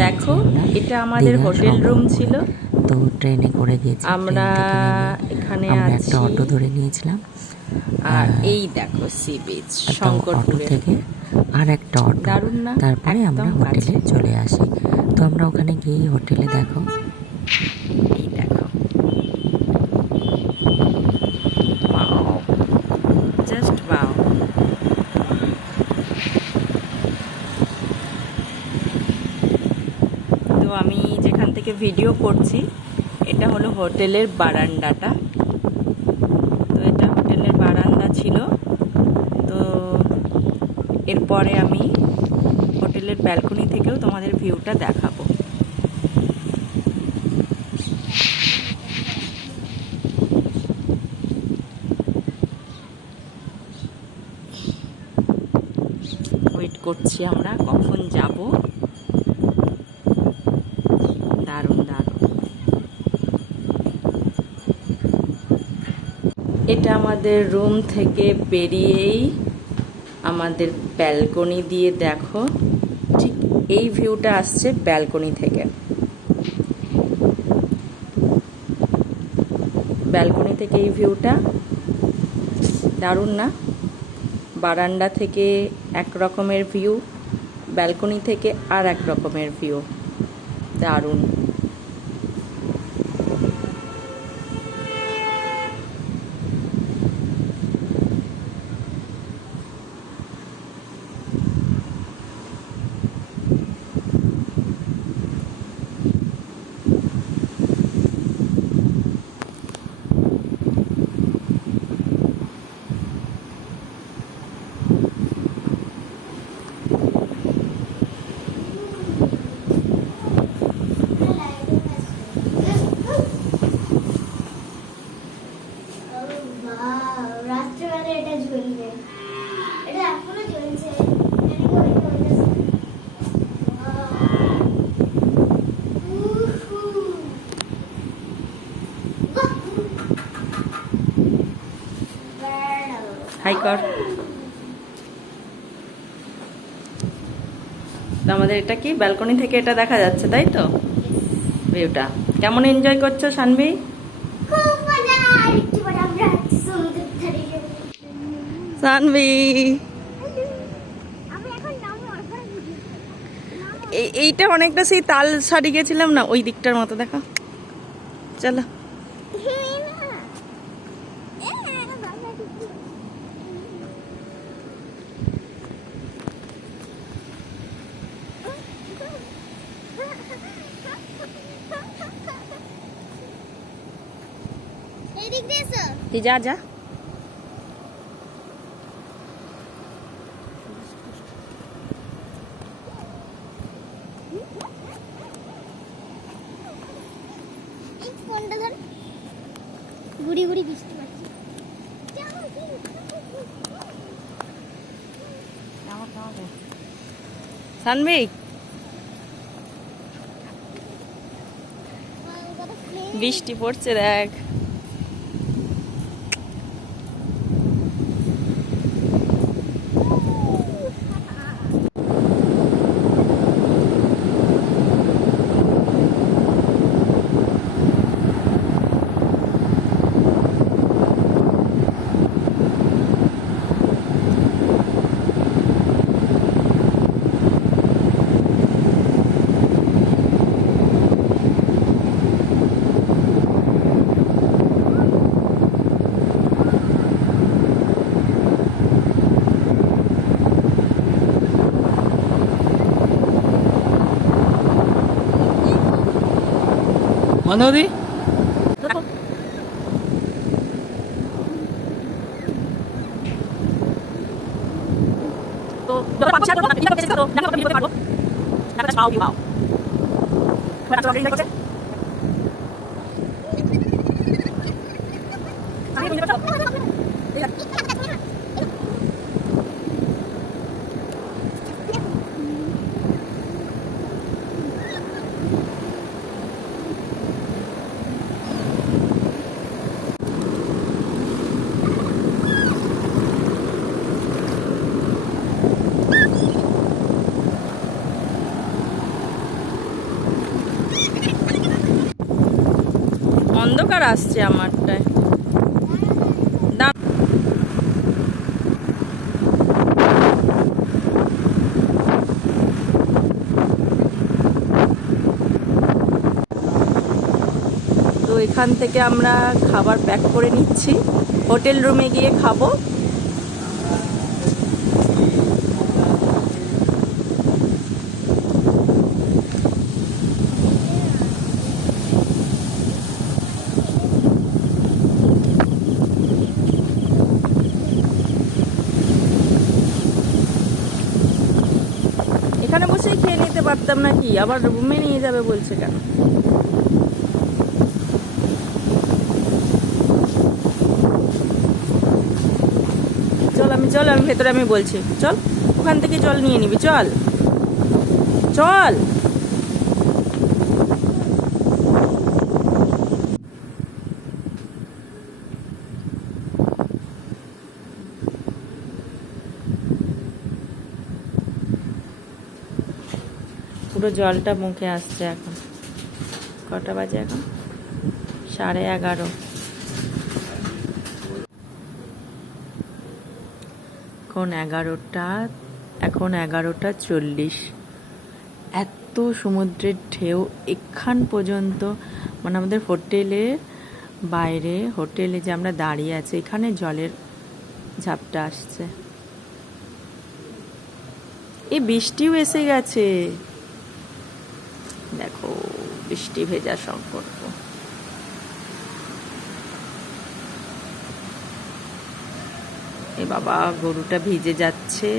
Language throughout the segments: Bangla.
দেখো এটা আমাদের হোটেল রুম ছিল। তো ট্রেনে করে গিয়েছি আমরা এখানে আমরা একটা অটো ধরে নিয়েছিলাম। আর এই দেখো সি বিচ অটো থেকে আর একটা অটো। দারুণ না? তারপরে আমরা হোটেলে চলে আসি। তো আমরা ওখানে গিয়ে হোটেলে দেখো। এই দেখো জাস্ট ওয়াও তো আমি যেখান থেকে ভিডিও করছি। এটা হলো হোটেলের বারান্দাটা। তো এটা হোটেলের বারান্দা ছিল। তো এরপরে আমি হোটেলের ব্যালকনি থেকেও তোমাদের ভিউটা দেখাবো। ওয়েট করছি আমরা, কখন যাব দারুণ দারুণ এটা আমাদের রুম থেকে বেরিয়েই আমাদের ব্যালকনি দিয়ে দেখো, ঠিক এই ভিউটা আসছে ব্যালকনি থেকে। ব্যালকনি থেকে এই ভিউটা দারুণ না? বারান্দা থেকে এক রকমের ভিউ ব্যালকনি থেকে আর এক রকমের ভিউ দারুণ। হাই কর আমাদের এটা কি? ব্যালকনি থেকে এটা দেখা যাচ্ছে, তাই তো? ভিউটা কেমন এনজয় করছ, সানভি। সানভি! এইটা অনেকটা সেই তাল সারি গেছিলাম না? ওই দিকটার মতো, দেখো। চলো। তুই যা যা এই ফোনটা ধর গুড়ি গুড়ি বৃষ্টি পাচ্ছি সানভি বৃষ্টি পড়ছে দেখ মানবী তো যত পাচ্ছি আর এটা করতে চেষ্টা করো জানি কত ভিডিও করতে পারব একটা চাও ভিউ পাও কোন একটা এনজয় করছে আমি ভিডিও করতে অন্ধকার আসছে আমারটায়। তো এখান থেকে আমরা খাবার প্যাক করে নিচ্ছি। হোটেল রুমে গিয়ে খাব এখানে বসেই খেয়ে না কি আবার রুমে নিয়ে যাবে বলছে কেন? চল আমি চল আমি, ভেতরে আমি বলছি। চল, ওখান থেকে জল নিয়ে নিবি, চল। চল! পুরো জলটা মুখে আসছে এখন। কটা বাজে এখন? সাড়ে এগারো। এখন এগারোটা এখন এগারোটা চল্লিশ। এত সমুদ্রের ঢেউ এখান পর্যন্ত মানে আমাদের হোটেলের বাইরে, হোটেলে যে আমরা দাঁড়িয়ে আছি, এখানে জলের ঝাপটা আসছে। এই বৃষ্টিও এসে গেছে। দেখো বৃষ্টি ভেজা সম্পর্ক। এ বাবা গরুটা ভিজে যাচ্ছে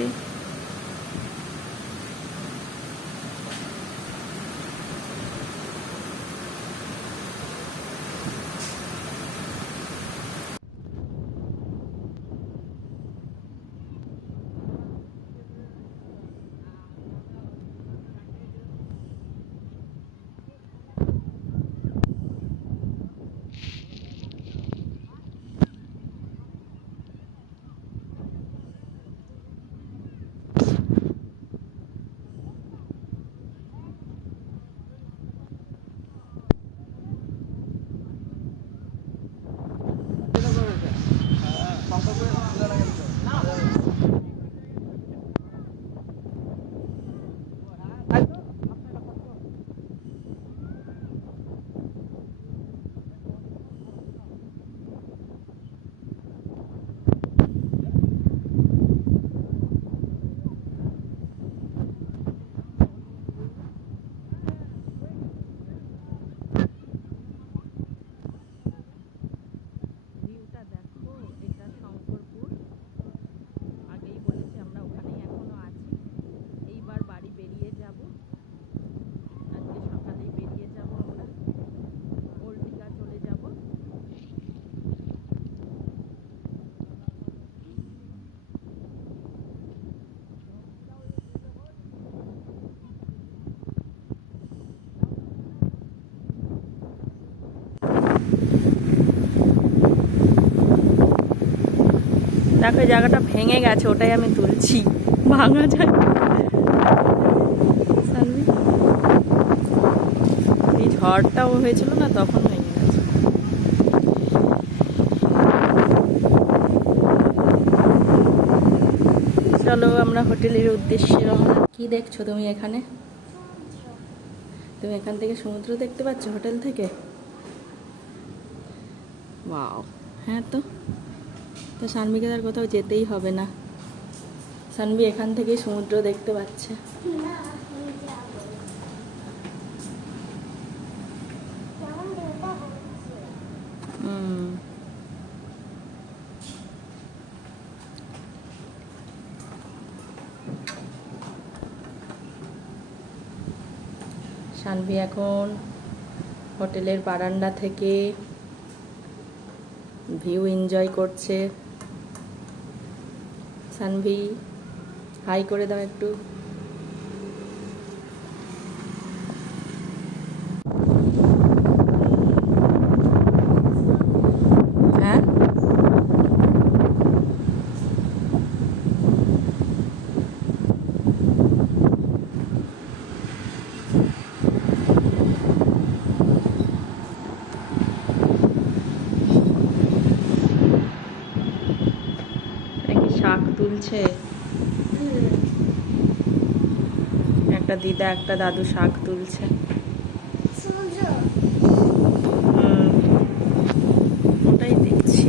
ভিউটা দেখো এটা শঙ্করপুর আগেই বলেছি আমরা ওখানেই এখনও আছি এইবার বাড়ি বেরিয়ে যাব আজকে সকালেই বেরিয়ে যাব আমরা ওল্ড দীঘা চলে যাব দেখো জায়গাটা ভেঙে গেছে, ওটাই আমি তুলছি। ভাঙা যায়। এই ঝড়টাও হয়েছিল না, তখন ভেঙে গেছে। চলো আমরা হোটেলের উদ্দেশ্যে রওনা। কি দেখছ তুমি এখানে? তুমি এখান থেকে সমুদ্র দেখতে পাচ্ছ হোটেল থেকে? হ্যাঁ তো? তো সানভিকে তার কোথাও যেতেই হবে না। সানভি এখান থেকেই সমুদ্র দেখতে পাচ্ছে। সানভি এখন হোটেলের বারান্দা থেকে ভিউ এনজয় করছে। সানভি হাই করে দাও একটু হ্যাঁ তুলছে একটা দিদা একটা দাদু শাক তুলছে। ওটাই দেখছি।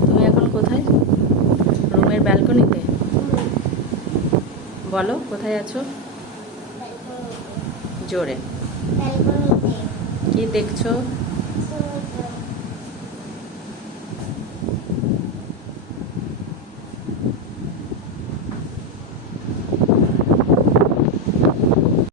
তুমি এখন কোথায়? রুমের ব্যালকনিতে বলো কোথায় আছো? জোরে। কি দেখছ?